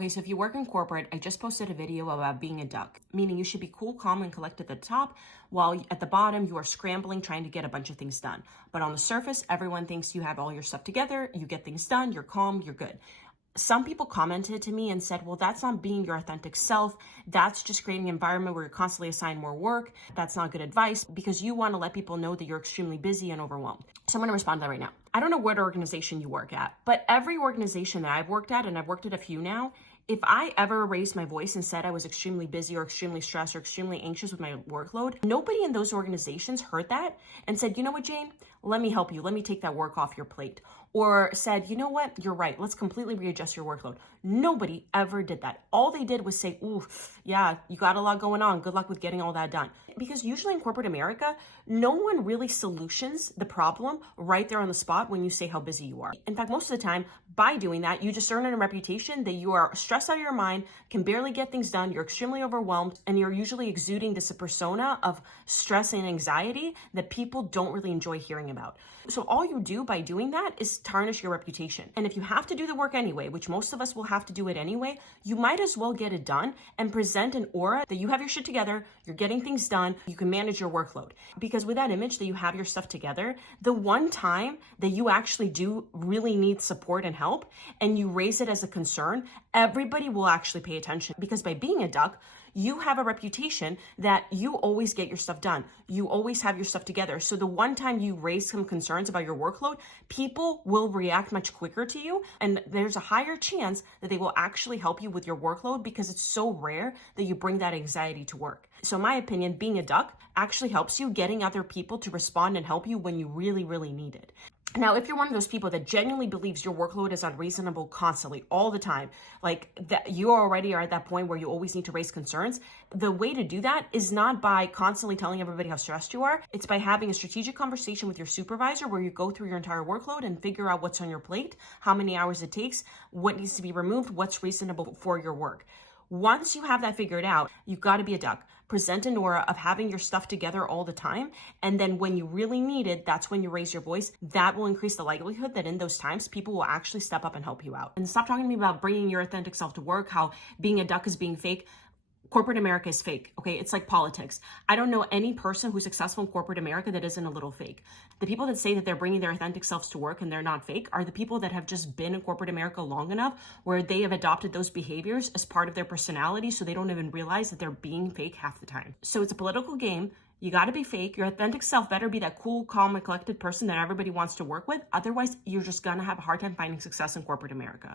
Okay, so if you work in corporate, I just posted a video about being a duck, meaning you should be cool, calm, and collected at the top, while at the bottom you are scrambling, trying to get a bunch of things done. But on the surface, everyone thinks you have all your stuff together, you get things done, you're calm, you're good. Some people commented to me and said, well, that's not being your authentic self. That's just creating an environment where you're constantly assigned more work. That's not good advice because you want to let people know that you're extremely busy and overwhelmed. So I'm going to respond to that right now. I don't know what organization you work at, but every organization that I've worked at, and I've worked at a few now, if I ever raised my voice and said I was extremely busy or extremely stressed or extremely anxious with my workload, nobody in those organizations heard that and said, you know what, Jane, let me help you. Let me take that work off your plate. Or said, you know what, you're right. Let's completely readjust your workload. Nobody ever did that. All they did was say, ooh, yeah, you got a lot going on. Good luck with getting all that done. Because usually in corporate America, no one really solutions the problem right there on the spot when you say how busy you are. In fact, most of the time, by doing that, you just earn a reputation that you are stressed out of your mind, can barely get things done, you're extremely overwhelmed, and you're usually exuding this persona of stress and anxiety that people don't really enjoy hearing about. So all you do by doing that is tarnish your reputation. And if you have to do the work anyway, which most of us will have to do it anyway, you might as well get it done and present an aura that you have your shit together, you're getting things done, you can manage your workload. Because with that image that you have your stuff together, the one time that you actually do really need support and help and you raise it as a concern, everybody will actually pay attention. Because by being a duck, you have a reputation that you always get your stuff done. You always have your stuff together. So the one time you raise some concerns about your workload, people will react much quicker to you. And there's a higher chance that they will actually help you with your workload because it's so rare that you bring that anxiety to work. So in my opinion, being a duck actually helps you getting other people to respond and help you when you really, really need it. Now, if you're one of those people that genuinely believes your workload is unreasonable constantly, all the time, like that you already are at that point where you always need to raise concerns, the way to do that is not by constantly telling everybody how stressed you are. It's by having a strategic conversation with your supervisor where you go through your entire workload and figure out what's on your plate, how many hours it takes, what needs to be removed, what's reasonable for your work. Once you have that figured out, you've got to be a duck. Present an aura of having your stuff together all the time. And then when you really need it, that's when you raise your voice. That will increase the likelihood that in those times, people will actually step up and help you out. And stop talking to me about bringing your authentic self to work, how being a duck is being fake. Corporate America is fake, okay? It's like politics. I don't know any person who's successful in corporate America that isn't a little fake. The people that say that they're bringing their authentic selves to work and they're not fake are the people that have just been in corporate America long enough where they have adopted those behaviors as part of their personality so they don't even realize that they're being fake half the time. So it's a political game. You got to be fake. Your authentic self better be that cool, calm, and collected person that everybody wants to work with. Otherwise, you're just going to have a hard time finding success in corporate America.